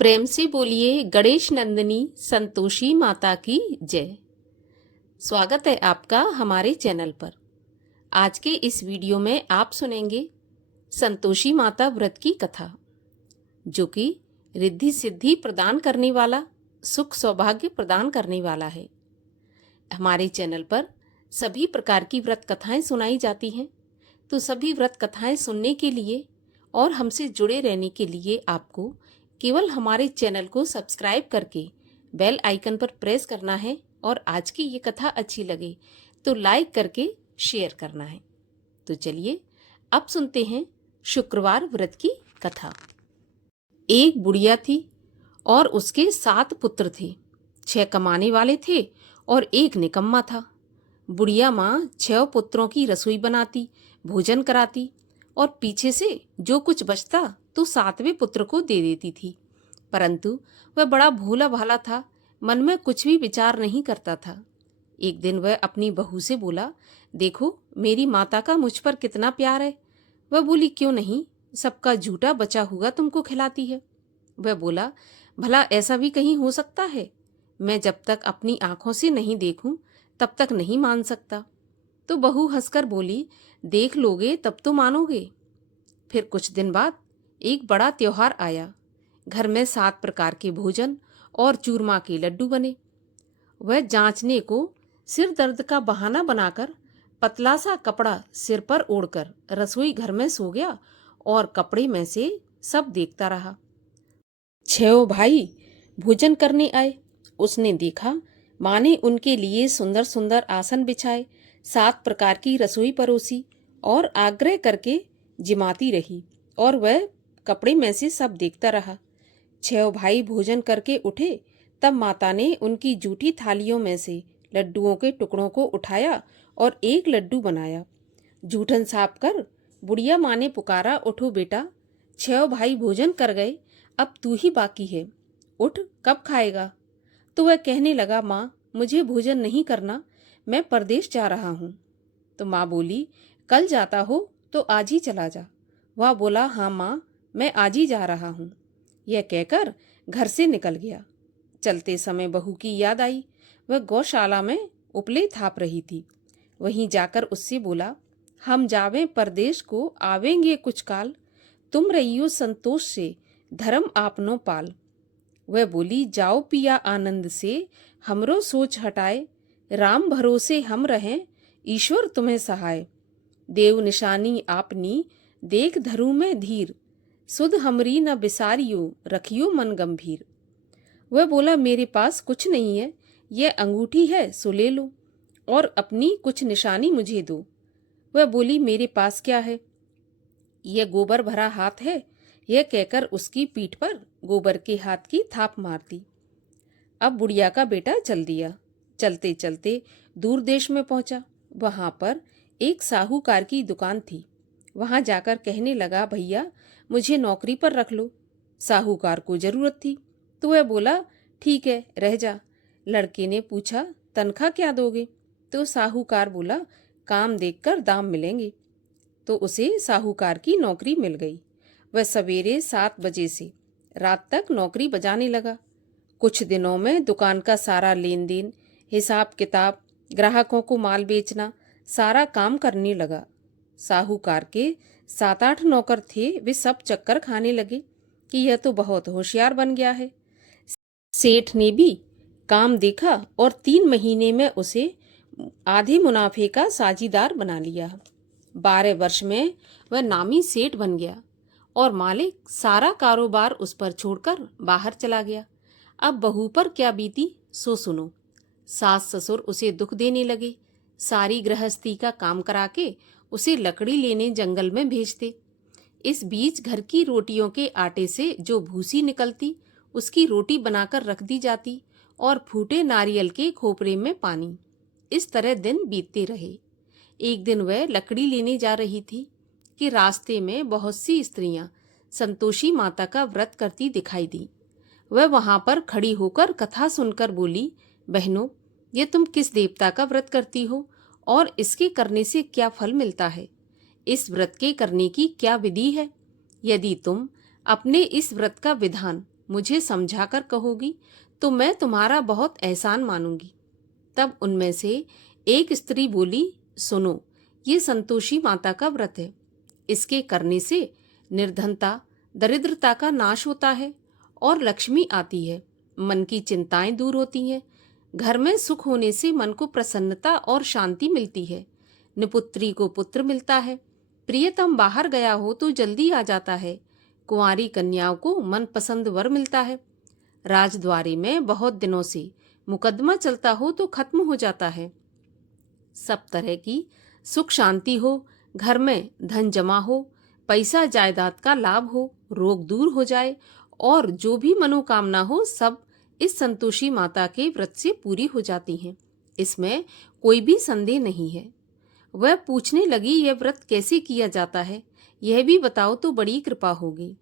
प्रेम से बोलिए गणेश नंदिनी संतोषी माता की जय। स्वागत है आपका हमारे चैनल पर। आज के इस वीडियो में आप सुनेंगे संतोषी माता व्रत की कथा, जो कि रिद्धि सिद्धि प्रदान करने वाला, सुख सौभाग्य प्रदान करने वाला है। हमारे चैनल पर सभी प्रकार की व्रत कथाएं सुनाई जाती हैं, तो सभी व्रत कथाएं सुनने के लिए और हमसे जुड़े रहने के लिए आपको केवल हमारे चैनल को सब्सक्राइब करके बेल आइकन पर प्रेस करना है और आज की ये कथा अच्छी लगे तो लाइक करके शेयर करना है। तो चलिए अब सुनते हैं शुक्रवार व्रत की कथा। एक बुढ़िया थी और उसके 7 पुत्र थे। 6 कमाने वाले थे और एक निकम्मा था। बुढ़िया माँ 6 पुत्रों की रसोई बनाती, भोजन कराती और पीछे से जो कुछ बचता तो 7वें पुत्र को दे देती थी। परंतु वह बड़ा भोला भाला था, मन में कुछ भी विचार नहीं करता था। एक दिन वह अपनी बहू से बोला, देखो मेरी माता का मुझ पर कितना प्यार है। वह बोली, क्यों नहीं, सबका झूठा बचा हुआ तुमको खिलाती है। वह बोला, भला ऐसा भी कहीं हो सकता है? मैं जब तक अपनी आंखों से नहीं देखूं तब तक नहीं मान सकता। तो बहू हंसकर बोली, देख लोगे तब तो मानोगे। फिर कुछ दिन बाद एक बड़ा त्योहार आया। घर में 7 प्रकार के भोजन और चूरमा के लड्डू बने। वह जांचने को सिर दर्द का बहाना बनाकर पतला सा कपड़ा सिर पर ओढ़कर रसोई घर में सो गया और कपड़े में से सब देखता रहा। 6 भाई भोजन करने आए। उसने देखा माँ ने उनके लिए सुंदर सुंदर आसन बिछाए, 7 प्रकार की रसोई परोसी और आग्रह करके जिमाती रही और वह कपड़े में से सब देखता रहा। 6 भाई भोजन करके उठे तब माता ने उनकी जूठी थालियों में से लड्डुओं के टुकड़ों को उठाया और एक लड्डू बनाया। जूठन साफ कर बुढ़िया माँ ने पुकारा, उठो बेटा, 6 भाई भोजन कर गए, अब तू ही बाकी है, उठ, कब खाएगा? तो वह कहने लगा, माँ मुझे भोजन नहीं करना, मैं परदेश जा रहा हूँ। तो माँ बोली, कल जाता हो तो आज ही चला जा। वह बोला, हाँ माँ, मैं आज ही जा रहा हूँ। यह कहकर घर से निकल गया। चलते समय बहू की याद आई। वह गौशाला में उपले थाप रही थी। वहीं जाकर उससे बोला, हम जावें परदेश को, आवेंगे कुछ काल, तुम रहियो संतोष से, धर्म आपनो पाल। वह बोली, जाओ पिया आनंद से, हमरो सोच हटाए, राम भरोसे हम रहें, ईश्वर तुम्हें सहाय। देव निशानी आपनी, देख धरू में धीर, सुध हमरी न बिसारियो, रखियो मन गंभीर। वह बोला, मेरे पास कुछ नहीं है, यह अंगूठी है सो ले लो और अपनी कुछ निशानी मुझे दो। वह बोली, मेरे पास क्या है, यह गोबर भरा हाथ है। यह कहकर उसकी पीठ पर गोबर के हाथ की थाप मार दी। अब बुढ़िया का बेटा चल दिया। चलते चलते दूर देश में पहुंचा। वहां पर एक साहूकार की दुकान थी। वहां जाकर कहने लगा, भैया मुझे नौकरी पर रख लो। साहूकार को जरूरत थी तो वह बोला, ठीक है रह जा। लड़के ने पूछा, तनख्वाह क्या दोगे? तो साहूकार बोला, काम देखकर दाम मिलेंगे। तो उसे साहूकार की नौकरी मिल गई। वह सवेरे 7 बजे से रात तक नौकरी बजाने लगा। कुछ दिनों में दुकान का सारा लेन देन, हिसाब किताब, ग्राहकों को माल बेचना, सारा काम करने लगा। साहूकार के 7-8 नौकर थे, वे सब चक्कर खाने लगे कि यह तो बहुत होशियार बन गया है। सेठ ने भी काम देखा और 3 महीने में उसे आधे मुनाफे का साझीदार बना लिया। 12 वर्ष में वह नामी सेठ बन गया और मालिक सारा कारोबार उस पर छोड़कर बाहर चला गया। अब बहू पर क्या बीती सो सुनो। सास ससुर उसे दुख देने लगे। सारी गृहस्थी का काम करा के उसे लकड़ी लेने जंगल में भेजते। इस बीच घर की रोटियों के आटे से जो भूसी निकलती उसकी रोटी बनाकर रख दी जाती और फूटे नारियल के खोपरे में पानी। इस तरह दिन बीतते रहे। एक दिन वह लकड़ी लेने जा रही थी कि रास्ते में बहुत सी स्त्रियां संतोषी माता का व्रत करती दिखाई दी। वह वहां पर खड़ी होकर कथा सुनकर बोली, बहनों ये तुम किस देवता का व्रत करती हो और इसके करने से क्या फल मिलता है? इस व्रत के करने की क्या विधि है? यदि तुम अपने इस व्रत का विधान मुझे समझाकर कहोगी तो मैं तुम्हारा बहुत एहसान मानूंगी। तब उनमें से एक स्त्री बोली, सुनो, ये संतोषी माता का व्रत है। इसके करने से निर्धनता, दरिद्रता का नाश होता है और लक्ष्मी आती है। मन की चिंताएं दूर होती हैं। घर में सुख होने से मन को प्रसन्नता और शांति मिलती है। निपुत्री को पुत्र मिलता है। प्रियतम बाहर गया हो तो जल्दी आ जाता है। कुंवारी कन्याओं को मनपसंद वर मिलता है। राजद्वारे में बहुत दिनों से मुकदमा चलता हो तो खत्म हो जाता है। सब तरह की सुख शांति हो, घर में धन जमा हो, पैसा जायदाद का लाभ हो, रोग दूर हो जाए और जो भी मनोकामना हो सब इस संतोषी माता के व्रत से पूरी हो जाती हैं। इसमें कोई भी संदेह नहीं है। वह पूछने लगी, यह व्रत कैसे किया जाता है, यह भी बताओ तो बड़ी कृपा होगी।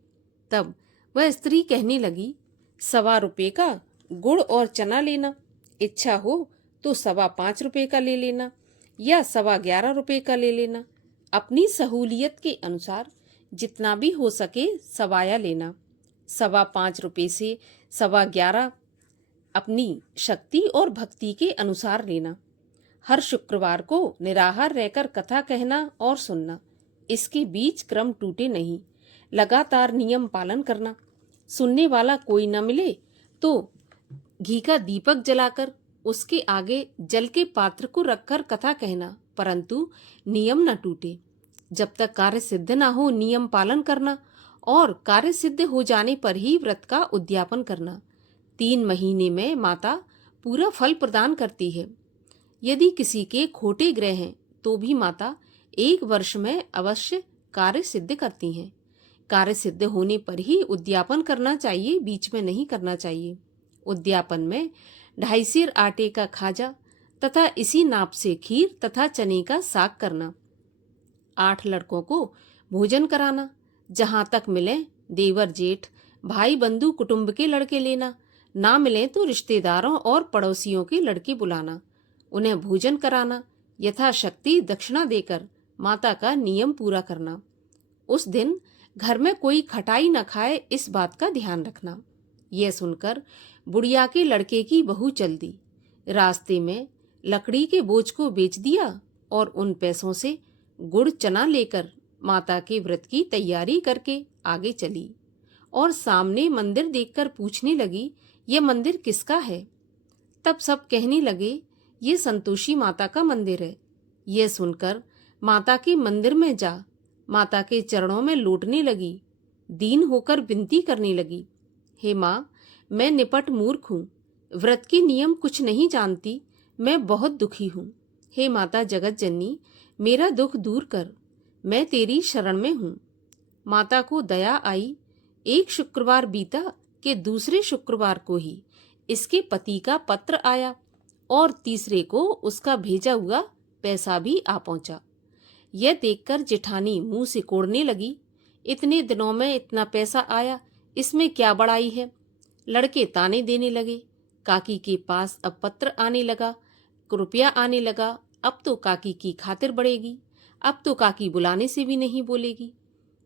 तब वह स्त्री कहने लगी, 1.25 रुपये का गुड़ और चना लेना, इच्छा हो तो 5.25 रुपये का ले लेना या 11.25 रुपये का ले लेना। अपनी सहूलियत के अनुसार जितना भी हो सके सवाया लेना। 5.25 रुपये से 11.25 अपनी शक्ति और भक्ति के अनुसार लेना। हर शुक्रवार को निराहार रहकर कथा कहना और सुनना। इसके बीच क्रम टूटे नहीं। लगातार नियम पालन करना। सुनने वाला कोई न मिले तो घी का दीपक जलाकर उसके आगे जल के पात्र को रखकर कथा कहना, परंतु नियम न टूटे। जब तक कार्य सिद्ध न हो नियम पालन करना और कार्य सिद्ध हो जाने पर ही व्रत का उद्यापन करना। 3 महीने में माता पूरा फल प्रदान करती है। यदि किसी के खोटे ग्रह हैं तो भी माता 1 वर्ष में अवश्य कार्य सिद्ध करती हैं। कार्य सिद्ध होने पर ही उद्यापन करना चाहिए, बीच में नहीं करना चाहिए। उद्यापन में 2.5 सेर आटे का खाजा तथा इसी नाप से खीर तथा चने का साग करना। 8 लड़कों को भोजन कराना। जहां तक मिले देवर जेठ भाई बंधु कुटुंब के लड़के लेना, ना मिले तो रिश्तेदारों और पड़ोसियों के लड़के बुलाना, उन्हें भोजन कराना, यथाशक्ति दक्षिणा देकर माता का नियम पूरा करना। उस दिन घर में कोई खटाई न खाए, इस बात का ध्यान रखना। यह सुनकर बुढ़िया के लड़के की बहू चल दी। रास्ते में लकड़ी के बोझ को बेच दिया और उन पैसों से गुड़ चना लेकर माता के व्रत की तैयारी करके आगे चली और सामने मंदिर देखकर पूछने लगी, यह मंदिर किसका है? तब सब कहने लगे, ये संतोषी माता का मंदिर है। यह सुनकर माता के मंदिर में जा माता के चरणों में लौटने लगी। दीन होकर विनती करने लगी, हे माँ, मैं निपट मूर्ख हूँ, व्रत के नियम कुछ नहीं जानती, मैं बहुत दुखी हूँ। हे माता जगत जननी, मेरा दुख दूर कर, मैं तेरी शरण में हूँ। माता को दया आई। एक शुक्रवार बीता कि दूसरे शुक्रवार को ही इसके पति का पत्र आया और तीसरे को उसका भेजा हुआ पैसा भी आ पहुंचा। यह देखकर जेठानी मुंह सिकोड़ने लगी, इतने दिनों में इतना पैसा आया, इसमें क्या बड़ाई है? लड़के ताने देने लगे। काकी के पास अब पत्र आने लगा, रुपया आने लगा। अब तो काकी की खातिर बढ़ेगी, अब तो काकी बुलाने से भी नहीं बोलेगी।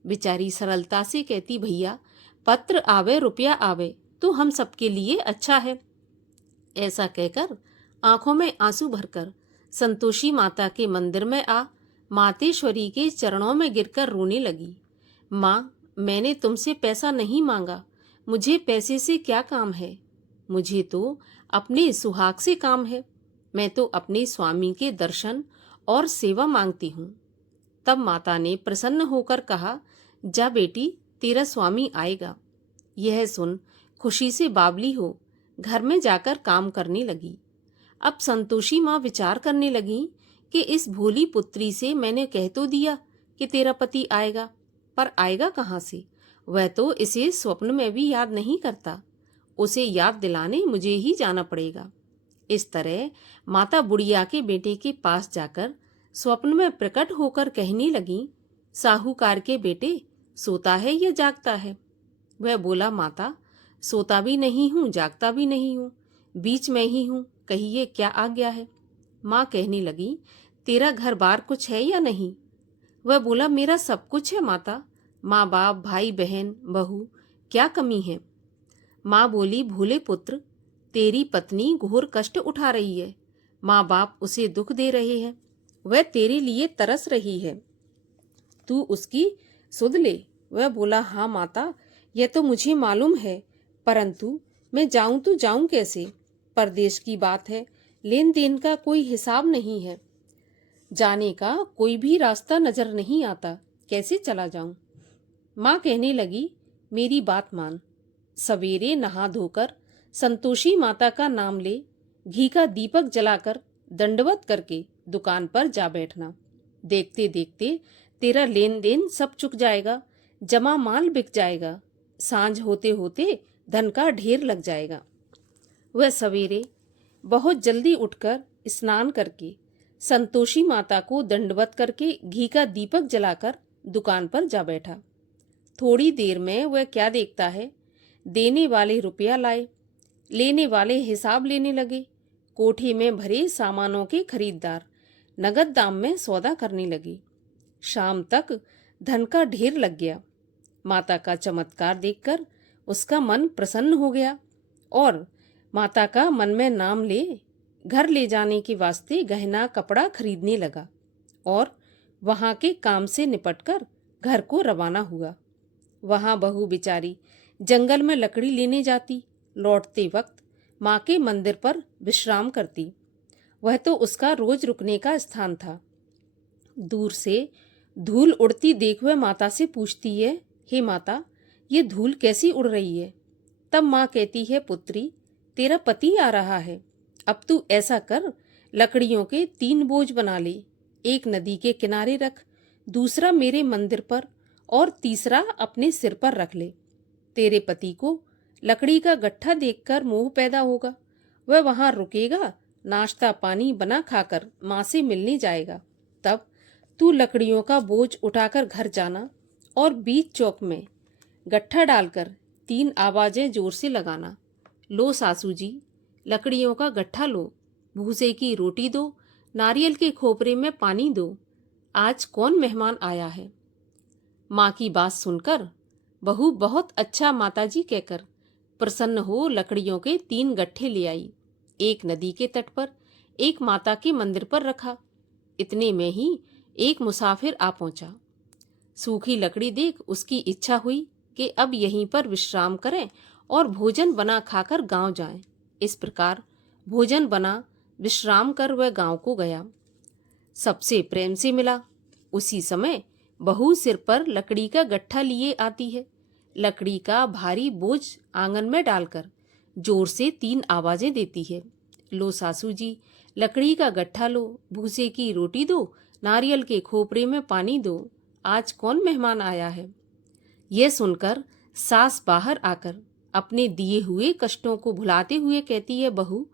बेचारी सरलता से कहती, भैया पत्र आवे रुपया आवे तो हम सबके लिए अच्छा है। ऐसा कहकर आंखों में आंसू भरकर संतोषी माता के मंदिर में आ मातेश्वरी के चरणों में गिरकर रोने लगी। माँ, मैंने तुमसे पैसा नहीं मांगा, मुझे पैसे से क्या काम है? मुझे तो अपने सुहाग से काम है। मैं तो अपने स्वामी के दर्शन और सेवा मांगती हूँ। तब माता ने प्रसन्न होकर कहा, जा बेटी, तेरा स्वामी आएगा। यह सुन खुशी से बावली हो घर में जाकर काम करने लगी। अब संतोषी माँ विचार करने लगी कि इस भोली पुत्री से मैंने कह तो दिया कि तेरा पति आएगा, पर आएगा कहाँ से? वह तो इसे स्वप्न में भी याद नहीं करता, उसे याद दिलाने मुझे ही जाना पड़ेगा। इस तरह माता बुढ़िया के बेटे के पास जाकर स्वप्न में प्रकट होकर कहने लगी, साहूकार के बेटे, सोता है या जागता है? वह बोला, माता, सोता भी नहीं हूँ, जागता भी नहीं हूँ, बीच में ही हूँ, कहिए क्या आज्ञा है? माँ कहने लगी, तेरा घर बार कुछ है या नहीं? वह बोला, मेरा सब कुछ है माता, माँ बाप भाई बहन बहू, क्या कमी है? माँ बोली, भोले पुत्र, तेरी पत्नी घोर कष्ट उठा रही है। माँ बाप उसे दुख दे रहे हैं, वह तेरे लिए तरस रही है, तू उसकी सुध ले। वह बोला, हाँ माता, यह तो मुझे मालूम है, परंतु मैं जाऊं तो जाऊं कैसे? परदेश की बात है, लेन देन का कोई हिसाब नहीं है, जाने का कोई भी रास्ता नजर नहीं आता, कैसे चला जाऊं? माँ कहने लगी, मेरी बात मान, सवेरे नहा धोकर संतोषी माता का नाम ले, घी का दीपक जलाकर दंडवत करके दुकान पर जा बैठना। देखते देखते तेरा लेन देन सब चुक जाएगा, जमा माल बिक जाएगा, सांझ होते होते धन का ढेर लग जाएगा। वह सवेरे बहुत जल्दी उठकर स्नान करके संतोषी माता को दंडवत करके घी का दीपक जलाकर दुकान पर जा बैठा। थोड़ी देर में वह क्या देखता है, देने वाले रुपया लाए, लेने वाले हिसाब लेने लगे। कोठे में भरे सामानों के खरीदार नगद दाम में सौदा करने लगे। शाम तक धन का ढेर लग गया। माता का चमत्कार देखकर उसका मन प्रसन्न हो गया और माता का मन में नाम ले घर ले जाने के वास्ते गहना कपड़ा खरीदने लगा और वहां के काम से निपटकर घर को रवाना हुआ। वहां बहू बेचारी जंगल में लकड़ी लेने जाती, लौटते वक्त माँ के मंदिर पर विश्राम करती। वह तो उसका रोज रुकने का स्थान था। दूर से धूल उड़ती देख वह माता से पूछती है, हे माता, ये धूल कैसी उड़ रही है? तब माँ कहती है, पुत्री, तेरा पति आ रहा है, अब तू ऐसा कर, लकड़ियों के 3 बोझ बना ले, एक नदी के किनारे रख, दूसरा मेरे मंदिर पर और तीसरा अपने सिर पर रख ले। तेरे पति को लकड़ी का गट्ठा देखकर मोह पैदा होगा, वह वहां रुकेगा, नाश्ता पानी बना खाकर माँ से मिलने जाएगा। तब तू लकड़ियों का बोझ उठाकर घर जाना और बीच चौक में गट्ठा डालकर 3 आवाजें जोर से लगाना, लो सासू जी, लकड़ियों का गट्ठा लो, भूसे की रोटी दो, नारियल के खोपरे में पानी दो, आज कौन मेहमान आया है? माँ की बात सुनकर बहू बहुत अच्छा माताजी कहकर प्रसन्न हो लकड़ियों के 3 गट्ठे ले आई। एक नदी के तट पर, एक माता के मंदिर पर रखा। इतने में ही एक मुसाफिर आ पहुंचा। सूखी लकड़ी देख उसकी इच्छा हुई कि अब यहीं पर विश्राम करें और भोजन बना खाकर गांव जाएं। इस प्रकार भोजन बना विश्राम कर वह गांव को गया। सबसे प्रेम से मिला। उसी समय बहू सिर पर लकड़ी का गट्ठा लिए आती है। लकड़ी का भारी बोझ आंगन में डालकर जोर से 3 आवाजें देती है, लो सासू जी, लकड़ी का गट्ठा लो, भूसे की रोटी दो, नारियल के खोपरे में पानी दो, आज कौन मेहमान आया है? यह सुनकर सास बाहर आकर अपने दिए हुए कष्टों को भुलाते हुए कहती है, बहू,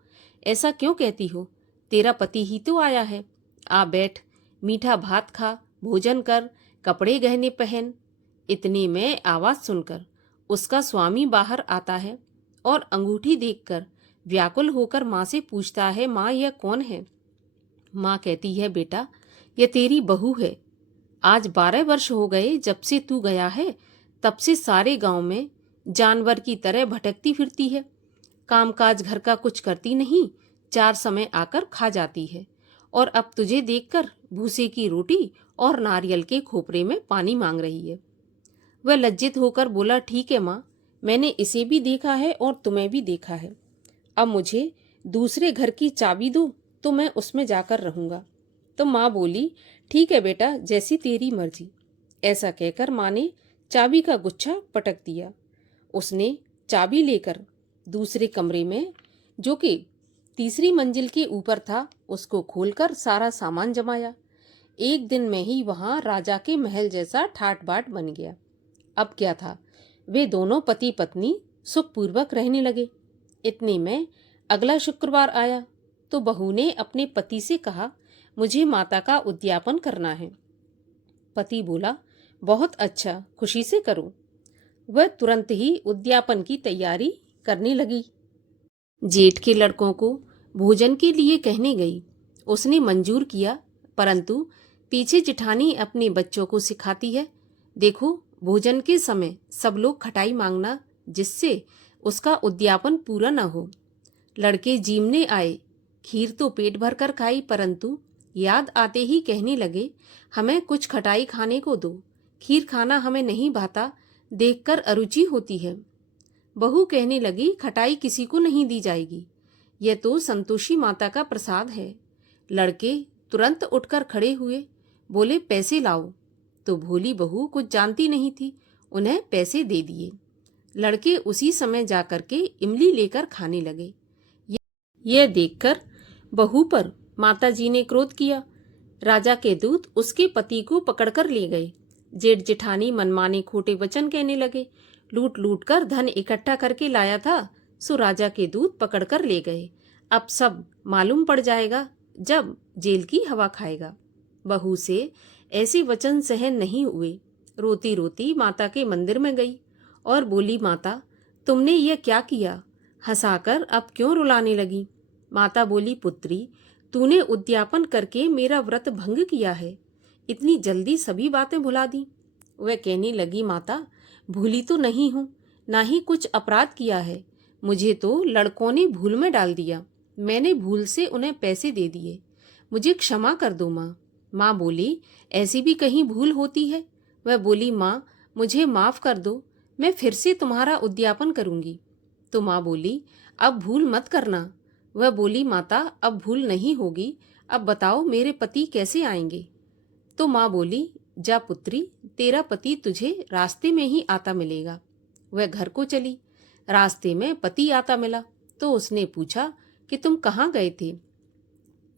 ऐसा क्यों कहती हो? तेरा पति ही तो आया है। आ बैठ, मीठा भात खा, भोजन कर, कपड़े गहने पहन। इतने में आवाज सुनकर उसका स्वामी बाहर आता है और अंगूठी देखकर व्याकुल होकर माँ से पूछता है, माँ, यह कौन है? माँ कहती है, बेटा, यह तेरी बहू है। आज 12 वर्ष हो गए जब से तू गया है, तब से सारे गांव में जानवर की तरह भटकती फिरती है। कामकाज घर का कुछ करती नहीं, 4 समय आकर खा जाती है और अब तुझे देखकर भूसे की रोटी और नारियल के खोपरे में पानी मांग रही है। वह लज्जित होकर बोला, ठीक है माँ, मैंने इसे भी देखा है और तुम्हें भी देखा है। अब मुझे दूसरे घर की चाबी दो तो मैं उसमें जाकर रहूंगा। तो माँ बोली, ठीक है बेटा, जैसी तेरी मर्जी। ऐसा कहकर माँ ने चाबी का गुच्छा पटक दिया। उसने चाबी लेकर दूसरे कमरे में, जो कि तीसरी मंजिल के ऊपर था, उसको खोलकर सारा सामान जमाया। एक दिन में ही वहां राजा के महल जैसा ठाट बाट बन गया। अब क्या था, वे दोनों पति पत्नी सुखपूर्वक रहने लगे। इतने में अगला शुक्रवार आया तो बहू ने अपने पति से कहा, मुझे माता का उद्यापन करना है। पति बोला, बहुत अच्छा, खुशी से करो। वह तुरंत ही उद्यापन की तैयारी करने लगी। जेठ के लड़कों को भोजन के लिए कहने गई। उसने मंजूर किया, परंतु पीछे जिठानी अपने बच्चों को सिखाती है, देखो, भोजन के समय सब लोग खटाई मांगना, जिससे उसका उद्यापन पूरा न हो। लड़के जीमने आए, खीर तो पेट भर कर खाई, परंतु याद आते ही कहने लगे, हमें कुछ खटाई खाने को दो, खीर खाना हमें नहीं भाता, देखकर अरुचि होती है। बहू कहने लगी, खटाई किसी को नहीं दी जाएगी, यह तो संतोषी माता का प्रसाद है। लड़के तुरंत उठकर खड़े हुए, बोले, पैसे लाओ। तो भोली बहू कुछ जानती नहीं थी, उन्हें पैसे दे दिए। लड़के उसी समय जाकर के इमली लेकर खाने लगे। यह देखकर बहू पर माताजी ने क्रोध किया। राजा के दूत उसके पति को पकड़कर ले गए। जेठ जेठानी मनमाने खोटे वचन कहने लगे। लूट लूट कर धन इकट्ठा करके लाया था, सो राजा के दूत पकड़कर ले गए। अब सब मालूम पड़ जाएगा जब जेल की हवा खाएगा। बहू से ऐसे वचन सहन नहीं हुए। रोती रोती माता के मंदिर में गई और बोली, माता तुमने ये क्या किया? हंसाकर अब क्यों रुलाने लगी? माता बोली, पुत्री तूने उद्यापन करके मेरा व्रत भंग किया है, इतनी जल्दी सभी बातें भुला दी। वह कहने लगी, माता भूली तो नहीं हूँ, ना ही कुछ अपराध किया है, मुझे तो लड़कों ने भूल में डाल दिया, मैंने भूल से उन्हें पैसे दे दिए, मुझे क्षमा कर दो माँ। माँ बोली, ऐसी भी कहीं भूल होती है? वह बोली, माँ मुझे माफ कर दो, मैं फिर से तुम्हारा उद्यापन करूंगी। तो माँ बोली, अब भूल मत करना। वह बोली, माता अब भूल नहीं होगी, अब बताओ मेरे पति कैसे आएंगे? तो माँ बोली, जा पुत्री, तेरा पति तुझे रास्ते में ही आता मिलेगा। वह घर को चली। रास्ते में पति आता मिला तो उसने पूछा कि तुम कहाँ गए थे?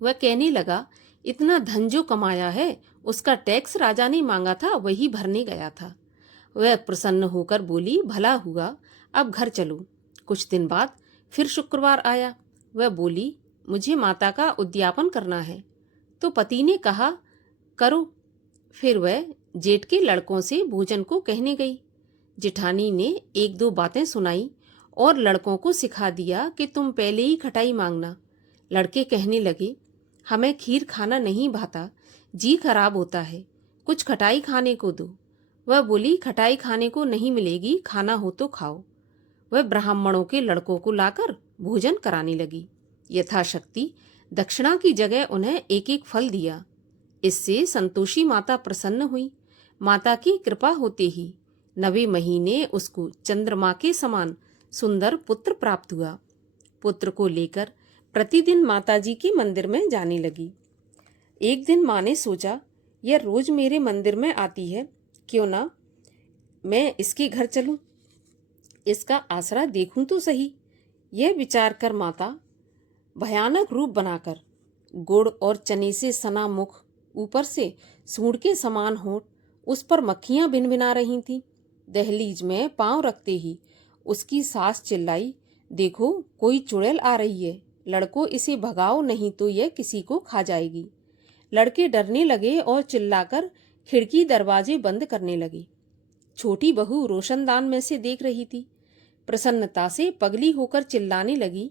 वह कहने लगा, इतना धन जो कमाया है उसका टैक्स राजा ने मांगा था, वही भरने गया था। वह प्रसन्न होकर बोली, भला हुआ, अब घर चलो। कुछ दिन बाद फिर शुक्रवार आया। वह बोली, मुझे माता का उद्यापन करना है। तो पति ने कहा, करो। फिर वह जेठ के लड़कों से भोजन को कहने गई। जेठानी ने एक दो बातें सुनाई और लड़कों को सिखा दिया कि तुम पहले ही खटाई मांगना। लड़के कहने लगे, हमें खीर खाना नहीं भाता, जी खराब होता है, कुछ खटाई खाने को दो। वह बोली, खटाई खाने को नहीं मिलेगी, खाना हो तो खाओ। वह ब्राह्मणों के लड़कों को लाकर भोजन कराने लगी। यथाशक्ति दक्षिणा की जगह उन्हें एक एक फल दिया। इससे संतोषी माता प्रसन्न हुई। माता की कृपा होते ही 9वें महीने उसको चंद्रमा के समान सुंदर पुत्र प्राप्त हुआ। पुत्र को लेकर प्रतिदिन माताजी के मंदिर में जाने लगी। एक दिन माँ ने सोचा, यह रोज मेरे मंदिर में आती है, क्यों ना मैं इसके घर चलूं, इसका आसरा देखूं तो सही। यह विचार कर माता भयानक रूप बनाकर, गुड़ और चने से सना मुख, ऊपर से सूंड के समान होंठ, उस पर मक्खियां भिनभिना रही थीं। दहलीज में पांव रखते ही उसकी सास चिल्लाई, देखो कोई चुड़ैल आ रही है, लड़कों इसे भगाओ, नहीं तो यह किसी को खा जाएगी। लड़के डरने लगे और चिल्लाकर खिड़की दरवाजे बंद करने लगे। छोटी बहू रोशनदान में से देख रही थी। प्रसन्नता से पगली होकर चिल्लाने लगी,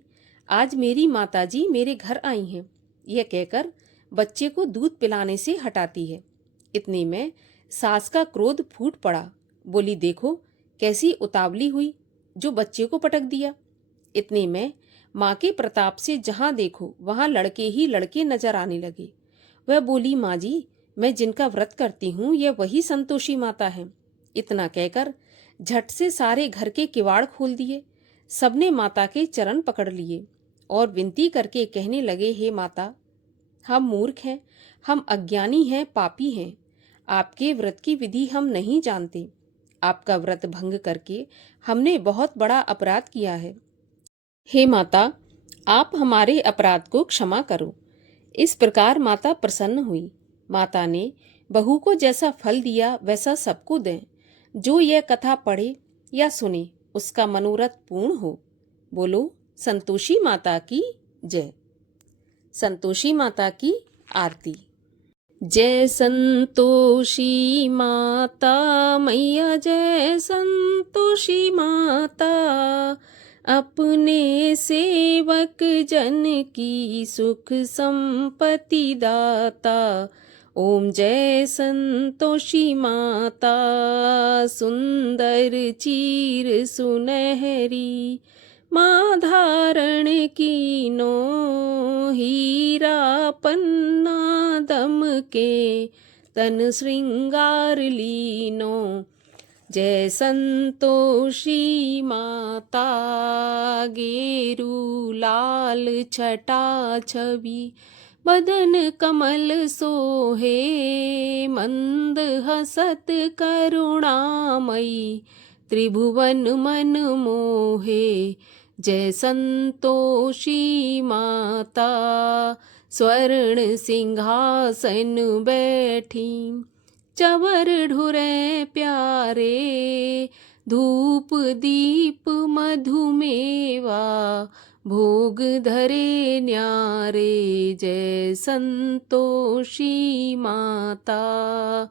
आज मेरी माताजी मेरे घर आई हैं। यह कहकर बच्चे को दूध पिलाने से हटाती है। इतने में सास का क्रोध फूट पड़ा। बोली, देखो कैसी उतावली हुई, जो बच्चे को पटक दिया। इतने में माँ के प्रताप से जहाँ देखो वहाँ लड़के ही लड़के नजर आने लगे। वह बोली, माँ जी, मैं जिनका व्रत करती हूँ यह वही संतोषी माता है। इतना कहकर झट से सारे घर के किवाड़ खोल दिए। सबने माता के चरण पकड़ लिए और विनती करके कहने लगे, हे माता, हम मूर्ख हैं, हम अज्ञानी हैं, पापी हैं, आपके व्रत की विधि हम नहीं जानते। आपका व्रत भंग करके हमने बहुत बड़ा अपराध किया है। हे माता, आप हमारे अपराध को क्षमा करो। इस प्रकार माता प्रसन्न हुई। माता ने बहू को जैसा फल दिया वैसा सबको दें। जो यह कथा पढ़े या सुने उसका मनोरथ पूर्ण हो। बोलो संतोषी माता की जय। संतोषी माता की आरती। जय संतोषी माता मैया, जय संतोषी माता, अपने सेवक जन की सुख संपत्ति दाता, ओम जय संतोषी माता, सुंदर चीर सुनहरी, माँ धारण कीनो, हीरा पन्ना दम के, तन श्रृंगार लीनो। जय संतोषी माता, गेरू लाल छटा छवि, बदन कमल सोहे, मंद हसत करुणामयी, त्रिभुवन मन मोहे। जय संतोषी माता, स्वर्ण सिंहासन बैठी, चवर ढुरे प्यारे, धूप दीप मधुमेवा, भोग धरे न्यारे। जय संतोषी माता,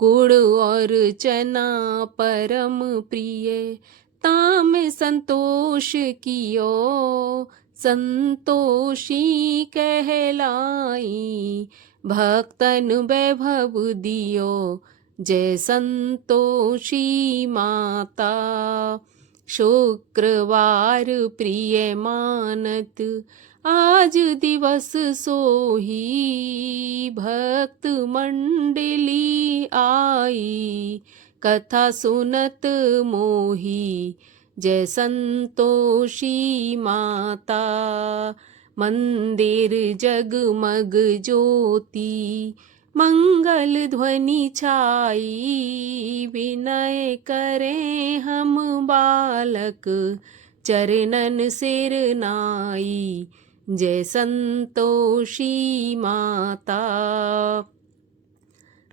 गुड़ और चना परम प्रिय, ताम संतोष कियो, संतोषी कहलाई, भक्तन वैभव दियो। जय संतोषी माता, शुक्रवार प्रिय मानत, आज दिवस सोही, भक्त मंडली आई, कथा सुनत मोही। जय संतोषी माता, मंदिर जगमग ज्योति, मंगल ध्वनि छाई, विनय करें हम बालक, चरणन सिर नाई। जय संतोषी माता,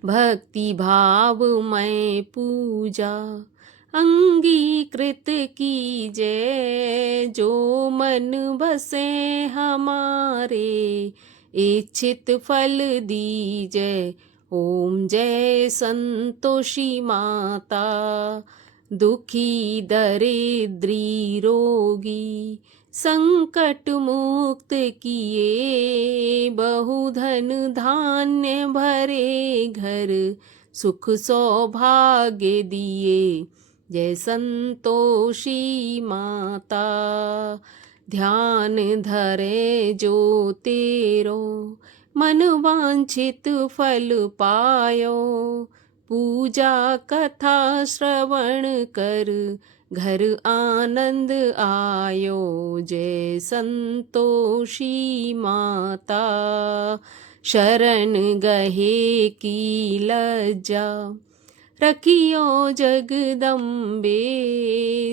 भक्ति भाव में पूजा, अंगीकृत कीजय, जो मन बसे हमारे, इच्छित फल दीजय। ओम जय संतोषी माता, दुखी दरिद्री रोगी, संकट मुक्त किए, बहुधन धान्य भरे घर, सुख सौभाग्य दिए। जय संतोषी माता, ध्यान धरे जो तेरो, मन वांछित फल पायो, पूजा कथा श्रवण कर, घर आनंद आयो। जय संतोषी माता, शरण गहे की लज्जा, रखियो जगदम्बे,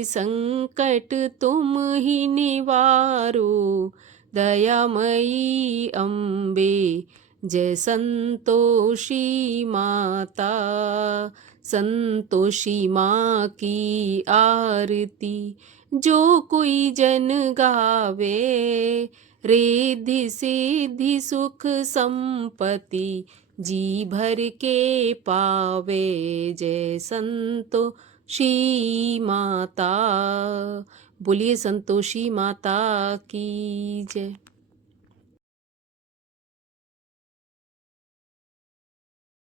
संकट तुम ही निवारो, दयामयी अम्बे। जय संतोषी माता, संतोषी माँ की आरती, जो कोई जन गावे, रिद्धि सिद्धि सुख संपत्ति, जी भर के पावे। जय संतोषी माता, बोलिए संतोषी माता की जय।